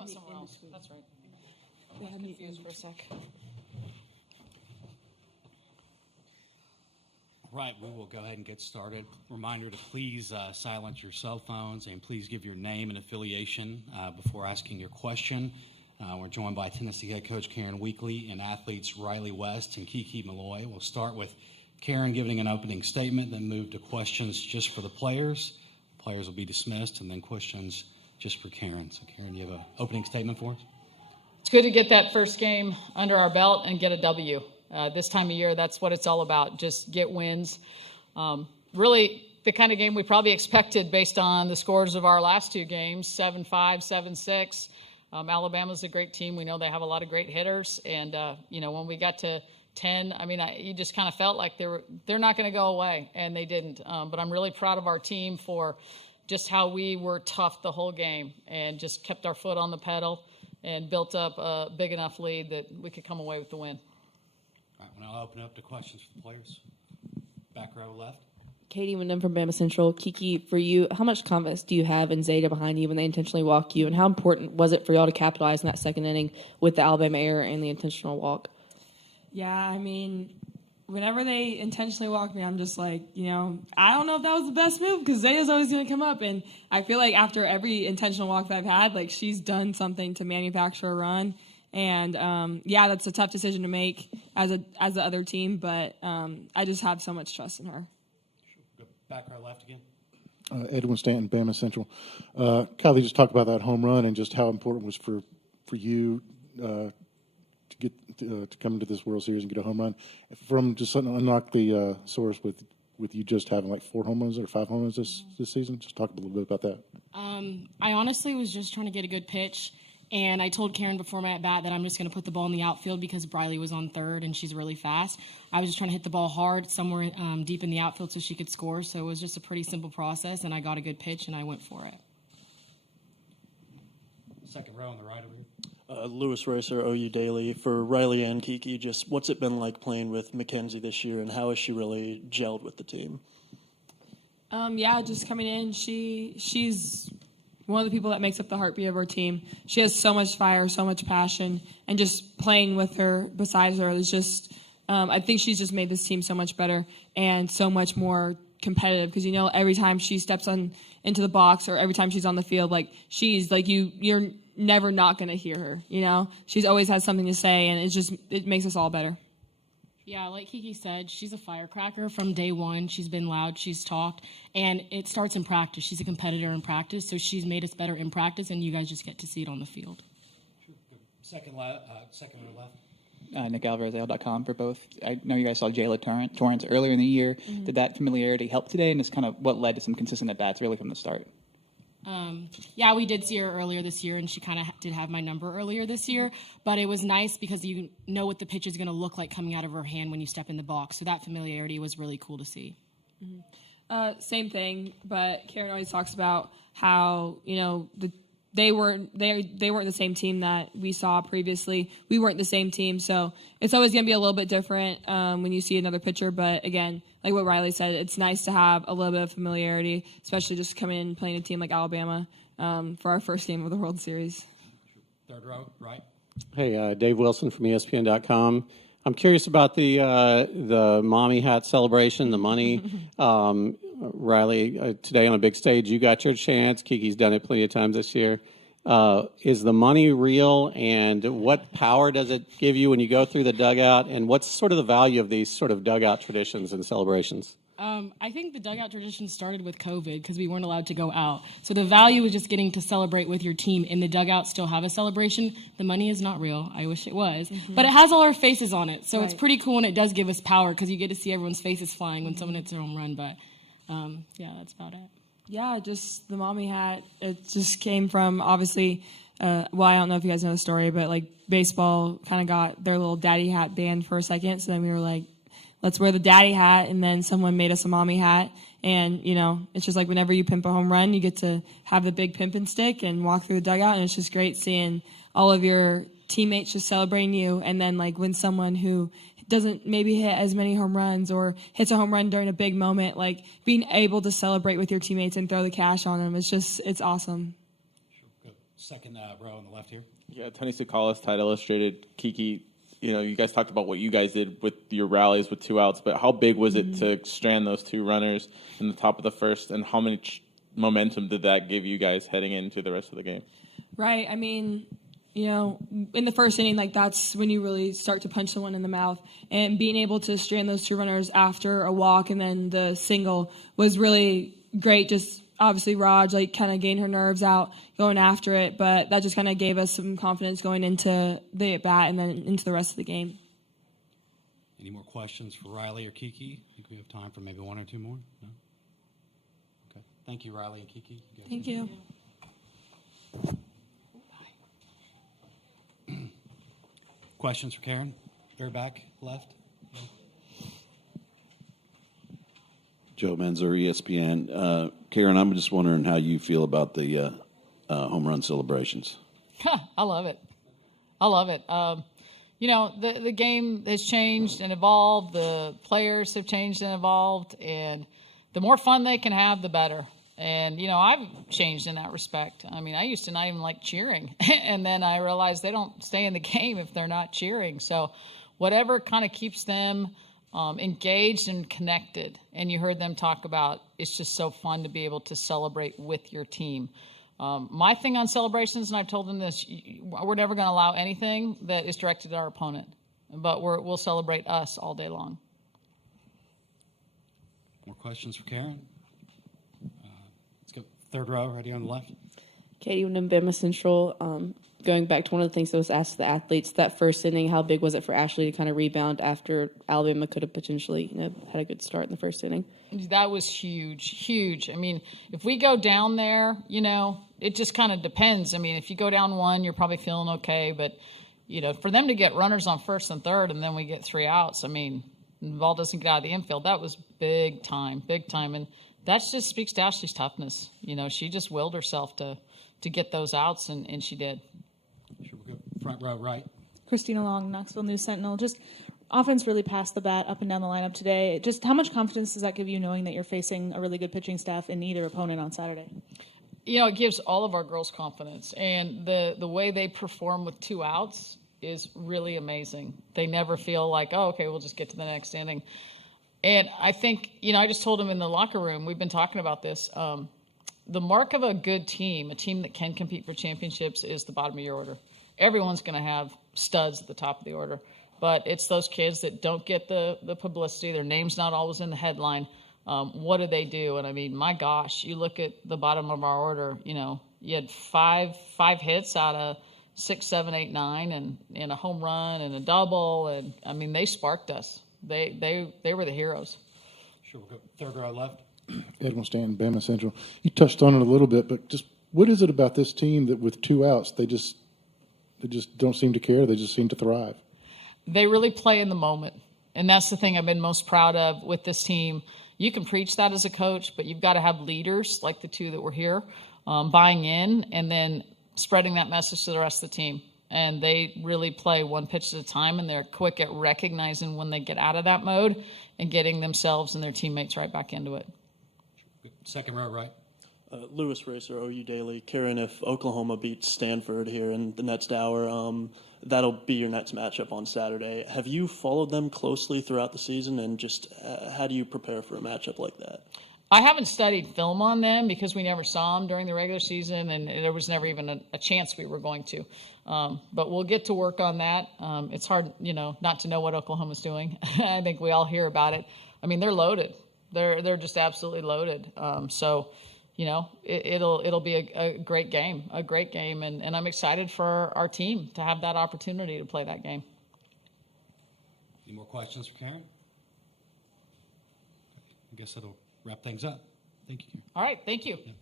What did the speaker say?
went somewhere else. That's right. I was confused for a sec. Right, we will go ahead and get started. Reminder to please silence your cell phones and please give your name and affiliation before asking your question. We're joined by Tennessee head coach Karen Weekly and athletes Riley West and Kiki Malloy. We'll start with Karen giving an opening statement, then move to questions just for the players. Players will be dismissed, and then questions just for Karen. So, Karen, you have an opening statement for us? It's good to get that first game under our belt and get a W. This time of year, that's what it's all about, just get wins. Really, the kind of game we probably expected based on the scores of our last two games, 7-5, 7-6. Alabama's a great team. We know they have a lot of great hitters. And, when we got to 10, you just kind of felt like they're not going to go away, and they didn't. But I'm really proud of our team for just how we were tough the whole game and just kept our foot on the pedal and built up a big enough lead that we could come away with the win. All right, we'll now open up to questions for the players. Back row left. Katie Wyndham from Bama Central. Kiki, for you, how much confidence do you have in Zeta behind you when they intentionally walk you, and how important was it for y'all to capitalize in that second inning with the Alabama error and the intentional walk? Yeah, whenever they intentionally walk me, I'm just like, I don't know if that was the best move because Zeta's always going to come up. And I feel like after every intentional walk that I've had, like she's done something to manufacture a run. And, that's a tough decision to make as the other team, but I just have so much trust in her. Go back row left again. Edwin Stanton, Bama Central. Kylie just talked about that home run and just how important it was for you to come into this World Series and get a home run. From just unlock the source with you just having like 4 home runs or 5 home runs this season. Just talk a little bit about that. I honestly was just trying to get a good pitch. And I told Karen before my at-bat that I'm just going to put the ball in the outfield because Briley was on third and she's really fast. I was just trying to hit the ball hard somewhere deep in the outfield so she could score. So it was just a pretty simple process, and I got a good pitch, and I went for it. Second row on the right over here. Lewis Racer, OU Daily. For Riley and Kiki, just what's it been like playing with MacKenzie this year, and how has she really gelled with the team? Just coming in, she's one of the people that makes up the heartbeat of our team. She has so much fire, so much passion, and just playing with her, besides her, is just, I think she's just made this team so much better and so much more competitive because, every time she steps into the box or every time she's on the field, like, she's like, you're never not going to hear her, She's always has something to say, and it makes us all better. Yeah, like Kiki said, she's a firecracker from day one. She's been loud, she's talked, and it starts in practice. She's a competitor in practice, so she's made us better in practice, and you guys just get to see it on the field. Sure. Second row left. Nick Alvarez, AL.com for both. I know you guys saw Jayla Torrance earlier in the year. Mm-hmm. Did that familiarity help today, and it's kind of what led to some consistent at-bats really from the start? We did see her earlier this year, and she kind of did have my number earlier this year, but it was nice because you know what the pitch is going to look like coming out of her hand when you step in the box, so that familiarity was really cool to see. Mm-hmm. Same thing, but Karen always talks about how, they weren't the same team that we saw previously. We weren't the same team, so it's always going to be a little bit different when you see another pitcher. But again, like what Riley said, it's nice to have a little bit of familiarity, especially just coming in and playing a team like Alabama for our first game of the World Series. Third row, right. Hey, Dave Wilson from ESPN.com. I'm curious about the mommy hat celebration, the money. Riley, today on a big stage, you got your chance. Kiki's done it plenty of times this year. Is the money real, and what power does it give you when you go through the dugout, and what's sort of the value of these sort of dugout traditions and celebrations? I think the dugout tradition started with COVID because we weren't allowed to go out. So the value is just getting to celebrate with your team in the dugout, still have a celebration. The money is not real. I wish it was. Mm-hmm. But it has all our faces on it. So It's pretty cool, and it does give us power because you get to see everyone's faces flying when someone hits their home run. But, that's about it. Yeah, just the mommy hat. It just came from, obviously, I don't know if you guys know the story, but, like, baseball kind of got their little daddy hat banned for a second. So then we were like, let's wear the daddy hat, and then someone made us a mommy hat. And, it's just like whenever you pimp a home run, you get to have the big pimping stick and walk through the dugout, and it's just great seeing all of your teammates just celebrating you. And then, like, when someone who doesn't maybe hit as many home runs or hits a home run during a big moment, like, being able to celebrate with your teammates and throw the cash on them, it's awesome. Sure. Good. Second row on the left here. Yeah, Tony Tsoukalas, Tide Illustrated. Kiki, you guys talked about what you guys did with your rallies with 2 outs, but how big was it to strand those 2 runners in the top of the first, and how much momentum did that give you guys heading into the rest of the game? Right. I mean, in the first inning, that's when you really start to punch someone in the mouth. And being able to strand those 2 runners after a walk and then the single was really great. Just obviously Raj kind of gained her nerves out going after it, but that just kind of gave us some confidence going into the at-bat and then into the rest of the game. Any more questions for Riley or Kiki? I think we have time for maybe 1 or 2 more. No? Okay. Thank you, Riley and Kiki. Thank you. Questions for Karen? Very back, left. Joe Menzer, ESPN. Karen, I'm just wondering how you feel about the home run celebrations. I love it. I love it. The game has changed and evolved. The players have changed and evolved. And the more fun they can have, the better. And, I've changed in that respect. I mean, I used to not even like cheering. And then I realized they don't stay in the game if they're not cheering. So whatever kind of keeps them engaged and connected. And you heard them talk about it's just so fun to be able to celebrate with your team. My thing on celebrations, and I've told them this, we're never going to allow anything that is directed at our opponent. But we'll celebrate us all day long. More questions for Karen? Let's go third row right here on the left. Katie, when in Bama Central, going back to one of the things that was asked to the athletes, that first inning, how big was it for Ashley to kind of rebound after Alabama could have potentially had a good start in the first inning? That was huge. I mean, if we go down there, it just kind of depends. I mean, if you go down 1, you're probably feeling okay. But, for them to get runners on first and third and then we get 3 outs, I mean, the ball doesn't get out of the infield. That was big time. And that just speaks to Ashley's toughness. She just willed herself to get those outs, and she did. Sure, we'll go front row right. Christina Long, Knoxville News Sentinel. Just offense really passed the bat up and down the lineup today. Just how much confidence does that give you knowing that you're facing a really good pitching staff in either opponent on Saturday? It gives all of our girls confidence. And the way they perform with 2 outs is really amazing. They never feel like, oh, okay, we'll just get to the next inning. And I think, I just told them in the locker room, we've been talking about this, the mark of a good team, a team that can compete for championships, is the bottom of your order. Everyone's going to have studs at the top of the order, but it's those kids that don't get the publicity. Their name's not always in the headline. What do they do? And I mean, my gosh, you look at the bottom of our order, you had five hits out of 6, 7, 8, 9, and a home run and a double. And I mean, they sparked us. They were the heroes. Sure, we'll go third row left. Edwin Stanton, Bama Central. You touched on it a little bit, but just what is it about this team that with 2 outs, they just don't seem to care? They just seem to thrive. They really play in the moment. And that's the thing I've been most proud of with this team. You can preach that as a coach, but you've got to have leaders like the 2 that were here buying in and then spreading that message to the rest of the team. And they really play one pitch at a time, and they're quick at recognizing when they get out of that mode and getting themselves and their teammates right back into it. Second row right. Lewis Racer, OU Daily. Karen, if Oklahoma beats Stanford here in the next hour, that'll be your next matchup on Saturday. Have you followed them closely throughout the season, and just how do you prepare for a matchup like that? I haven't studied film on them because we never saw them during the regular season, and there was never even a chance we were going to. But we'll get to work on that. It's hard, not to know what Oklahoma's doing. I think we all hear about it. I mean, they're loaded. They're just absolutely loaded. It'll be a great game, and I'm excited for our team to have that opportunity to play that game. Any more questions for Karen? I guess that'll wrap things up. Thank you. All right, thank you. Yep.